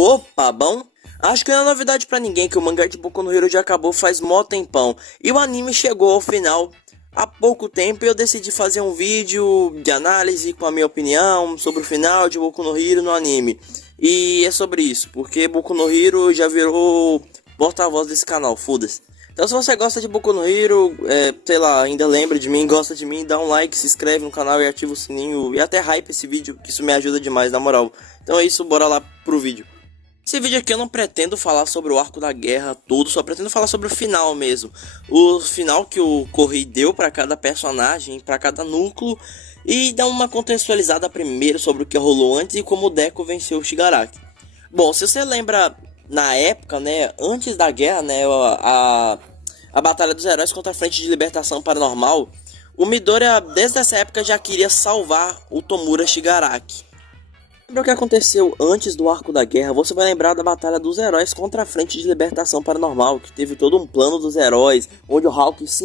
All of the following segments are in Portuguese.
Opa, bom? Acho que não é novidade pra ninguém que o mangá de Boku no Hero já acabou faz mó tempão e o anime chegou ao final há pouco tempo e eu decidi fazer um vídeo de análise com a minha opinião sobre o final de Boku no Hero no anime. E é sobre isso, porque Boku no Hero já virou porta-voz desse canal, foda-se. Então se você gosta de Boku no Hero, sei lá, ainda lembra de mim, gosta de mim, dá um like, se inscreve no canal e ativa o sininho e até hype esse vídeo, que isso me ajuda demais, na moral. Então é isso, bora lá pro vídeo. Esse vídeo aqui eu não pretendo falar sobre o arco da guerra todo, só pretendo falar sobre o final mesmo. O final que o Corri deu para cada personagem, para cada núcleo, e dar uma contextualizada primeiro sobre o que rolou antes e como o Deku venceu o Shigaraki. Bom, se você lembra na época, né, antes da guerra, né, a Batalha dos Heróis contra a Frente de Libertação Paranormal, o Midoriya desde essa época já queria salvar o Tomura Shigaraki. Lembra o que aconteceu antes do arco da guerra? Você vai lembrar da Batalha dos Heróis contra a Frente de Libertação Paranormal, que teve todo um plano dos heróis, onde o Hulk se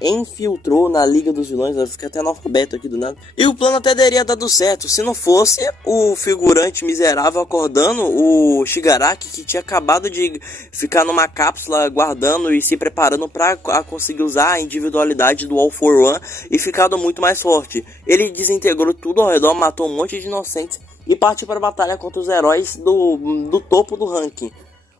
infiltrou na Liga dos Vilões. Eu fiquei até analfabeto aqui do nada. E o plano até teria dado certo, se não fosse o figurante miserável acordando o Shigaraki, que tinha acabado de ficar numa cápsula guardando e se preparando para conseguir usar a individualidade do All for One e ficado muito mais forte. Ele desintegrou tudo ao redor, matou um monte de inocentes e partiu para a batalha contra os heróis do topo do ranking.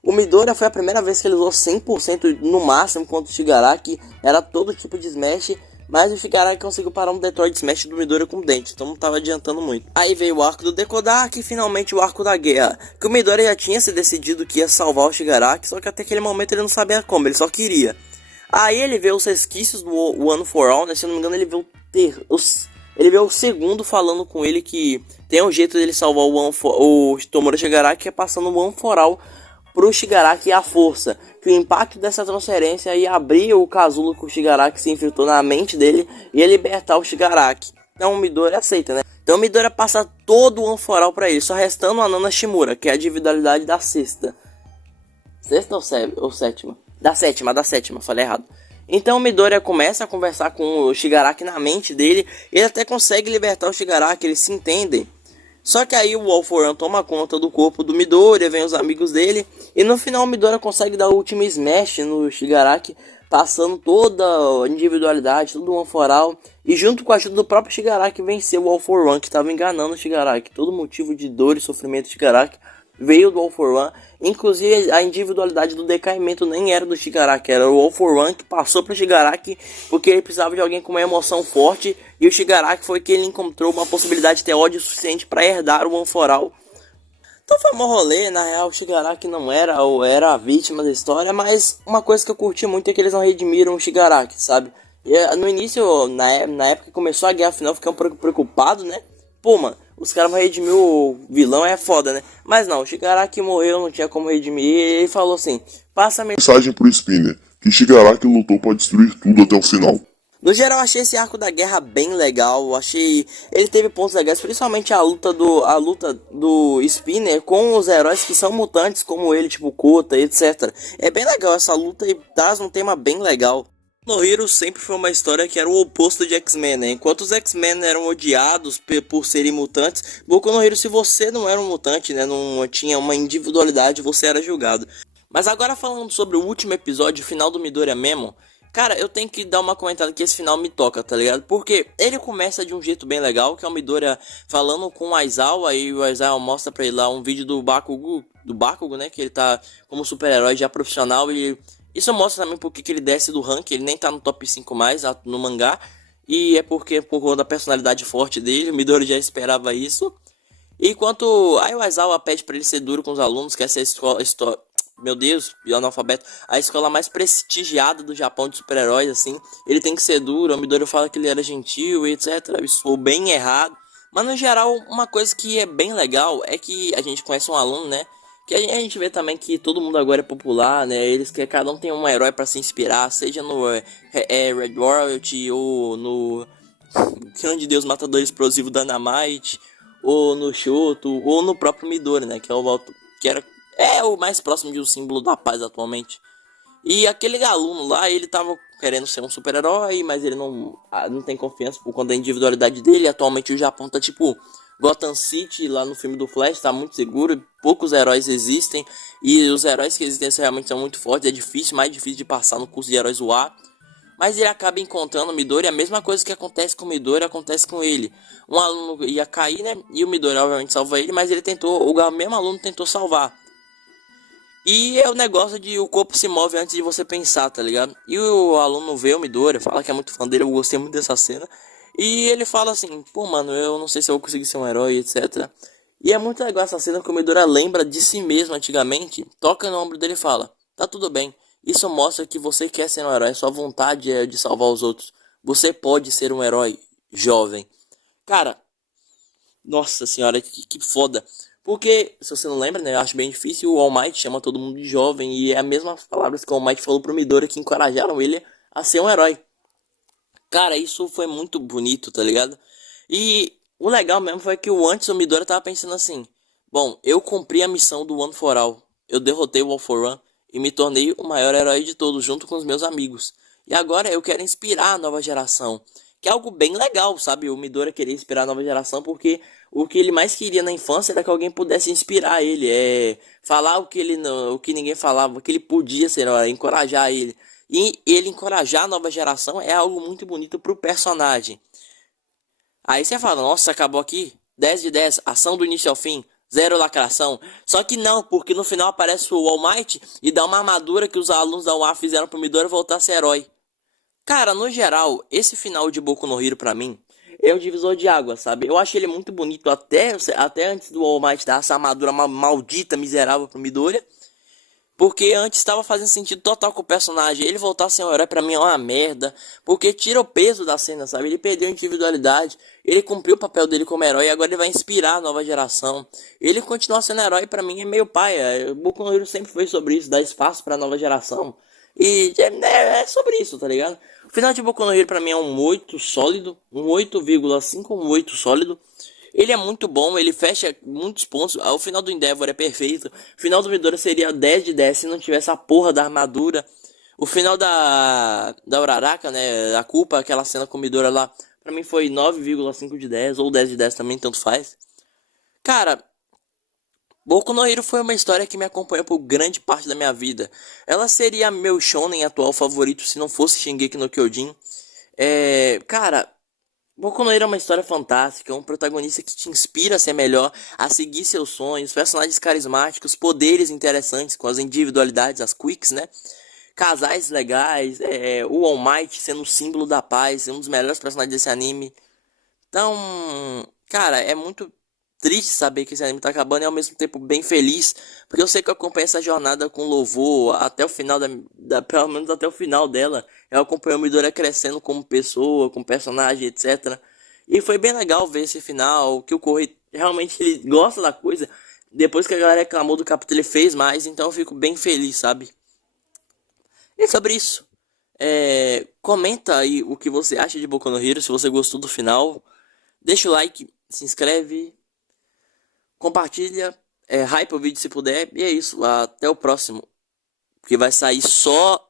O Midoriya foi a primeira vez que ele usou 100% no máximo contra o Shigaraki, era todo tipo de smash, mas o Shigaraki conseguiu parar um Detroit Smash do Midoriya com dente, então não estava adiantando muito. Aí veio o arco do Dekodark e finalmente o arco da guerra, que o Midoriya já tinha se decidido que ia salvar o Shigaraki, só que até aquele momento ele não sabia como, ele só queria. Aí ele vê os resquícios do One for All, né? Se eu não me engano ele vê o segundo falando com ele que tem um jeito dele salvar o Tomura Shigaraki, que é passando o One for All pro Shigaraki e a força. Que o impacto dessa transferência ia abrir o casulo que o Shigaraki se infiltrou na mente dele e ia libertar o Shigaraki. Então o Midoriya aceita, né? Então o Midoriya passa todo o One for All pra ele, só restando a Nana Shimura, que é a individualidade da sexta. Sexta ou sétima? Da sétima, falei errado. Então o Midoriya começa a conversar com o Shigaraki na mente dele. Ele até consegue libertar o Shigaraki, eles se entendem. Só que aí o All for One toma conta do corpo do Midoriya, vem os amigos dele. E no final o Midoriya consegue dar o último smash no Shigaraki, passando toda a individualidade, todo o One for All. E junto com a ajuda do próprio Shigaraki venceu o All for One, que estava enganando o Shigaraki. Todo motivo de dor e sofrimento do Shigaraki veio do All for One. Inclusive a individualidade do decaimento nem era do Shigaraki, era o All for One que passou para o Shigaraki porque ele precisava de alguém com uma emoção forte, e o Shigaraki foi que ele encontrou uma possibilidade de ter ódio suficiente para herdar o One for All. Então foi um rolê, na real o Shigaraki não era ou era a vítima da história, mas uma coisa que eu curti muito é que eles não redimiram o Shigaraki, sabe? E, no início, na época que começou a guerra final, eu fiquei um pouco preocupado, né? Pô, mano, os caras vão redimir o vilão, é foda, né? Mas não, o Shigaraki morreu, não tinha como redimir. Ele falou assim, passa a Mensagem pro Spinner, que Shigaraki lutou para destruir tudo até o final. No geral, achei esse arco da guerra bem legal. Achei ele teve pontos legais, principalmente a luta do Spinner com os heróis que são mutantes como ele, tipo Kota, etc. É bem legal essa luta e traz um tema bem legal. No Hero sempre foi uma história que era o oposto de X-Men, né? Enquanto os X-Men eram odiados por serem mutantes, Boku no Hero, se você não era um mutante, né, não tinha uma individualidade, você era julgado. Mas agora falando sobre o último episódio, o final do Midoriya mesmo, cara, eu tenho que dar uma comentada que esse final me toca, tá ligado? Porque ele começa de um jeito bem legal, que é o Midoriya falando com o Aizawa, aí o Aizawa mostra pra ele lá um vídeo do Bakugo, né, que ele tá como super-herói já profissional, e isso mostra também porque que ele desce do ranking, ele nem tá no top 5 mais no mangá, e é porque por conta da personalidade forte dele, o Midoriya já esperava isso. E enquanto aí o Aizawa pede pra ele ser duro com os alunos, que essa é a escola, meu Deus, analfabeto, a escola mais prestigiada do Japão de super-heróis, assim, ele tem que ser duro, o Midoriya fala que ele era gentil, etc, isso foi bem errado. Mas no geral, uma coisa que é bem legal é que a gente conhece um aluno, né, que a gente vê também que todo mundo agora é popular, né? Eles que cada um tem um herói para se inspirar, seja no Red Royalty ou no Grande Deus Matador Explosivo Dynamite, ou no Shoto, ou no próprio Midori, né? Que é o mais próximo de um símbolo da paz atualmente. E aquele aluno lá, ele tava querendo ser um super-herói, mas ele não tem confiança por conta da individualidade dele. Atualmente o Japão tá tipo Gotham City, lá no filme do Flash, tá muito seguro, poucos heróis existem, e os heróis que existem realmente são muito fortes, é difícil, mais difícil de passar no curso de heróis UA. Mas ele acaba encontrando o Midori, a mesma coisa que acontece com o Midori acontece com ele. Um aluno ia cair, né? E o Midori obviamente salva ele, mas ele tentou, o mesmo aluno tentou salvar. E é o negócio de o corpo se move antes de você pensar, tá ligado? E o aluno vê o Midori, fala que é muito fã dele, eu gostei muito dessa cena. E ele fala assim, pô mano, eu não sei se eu vou conseguir ser um herói, etc. E é muito legal essa cena que o Midori lembra de si mesmo antigamente, toca no ombro dele e fala, tá tudo bem, isso mostra que você quer ser um herói, sua vontade é de salvar os outros. Você pode ser um herói jovem. Cara, nossa senhora, que foda. Porque, se você não lembra, né, eu acho bem difícil, o All Might chama todo mundo de jovem, e é as mesmas palavras que o All Might falou pro Midori que encorajaram ele a ser um herói. Cara, isso foi muito bonito, tá ligado? E o legal mesmo foi que o antes o Midori tava pensando assim, bom, eu cumpri a missão do One for All, eu derrotei o All for One e me tornei o maior herói de todos, junto com os meus amigos. E agora eu quero inspirar a nova geração, que é algo bem legal, sabe? O Midori querer inspirar a nova geração, porque o que ele mais queria na infância era que alguém pudesse inspirar ele, falar o que ele não, o que ninguém falava, o que ele podia ser, encorajar ele. E ele encorajar a nova geração é algo muito bonito pro personagem. Aí você fala, nossa, acabou aqui? 10 de 10, ação do início ao fim, zero lacração. Só que não, porque no final aparece o All Might e dá uma armadura que os alunos da UA fizeram pro Midori voltar a ser herói. Cara, no geral, esse final de Boku no Hero pra mim é um divisor de água, sabe? Eu acho ele muito bonito até antes do All Might dar essa armadura maldita, miserável pro Midori. Porque antes estava fazendo sentido total com o personagem. Ele voltar a ser um herói pra mim é uma merda. Porque tira o peso da cena, sabe? Ele perdeu a individualidade. Ele cumpriu o papel dele como herói. E agora ele vai inspirar a nova geração. Ele continuar sendo herói pra mim é meio paia. O Boku no Hero sempre foi sobre isso. Dar espaço pra nova geração. E é sobre isso, tá ligado? O final de Boku no Hero pra mim é um 8 sólido. Um 8,5, um 8 sólido. Ele é muito bom, ele fecha muitos pontos. O final do Endeavor é perfeito. O final do Midori seria 10 de 10 se não tivesse a porra da armadura. O final da Uraraka, né? A culpa, aquela cena com o Midori lá, pra mim foi 9,5 de 10 ou 10 de 10 também, tanto faz. Cara, Boku no Hero foi uma história que me acompanhou por grande parte da minha vida. Ela seria meu shonen atual favorito se não fosse Shingeki no Kyojin. Cara, Boku no Hero é uma história fantástica, um protagonista que te inspira a ser melhor, a seguir seus sonhos, personagens carismáticos, poderes interessantes com as individualidades, as quicks, né? Casais legais, o All Might sendo o símbolo da paz, um dos melhores personagens desse anime. Então, cara, é muito triste saber que esse anime tá acabando e ao mesmo tempo bem feliz, porque eu sei que eu acompanhei essa jornada com louvor até o final pelo menos até o final dela. Eu acompanhei o Midoriya crescendo como pessoa, como personagem, etc. E foi bem legal ver esse final, que o Corre realmente ele gosta da coisa. Depois que a galera reclamou do capítulo, ele fez mais, então eu fico bem feliz, sabe? E sobre isso, comenta aí o que você acha de Boku no Hero, se você gostou do final. Deixa o like, se inscreve, compartilha, hype o vídeo se puder. E é isso, até o próximo, que vai sair só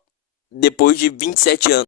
depois de 27 anos.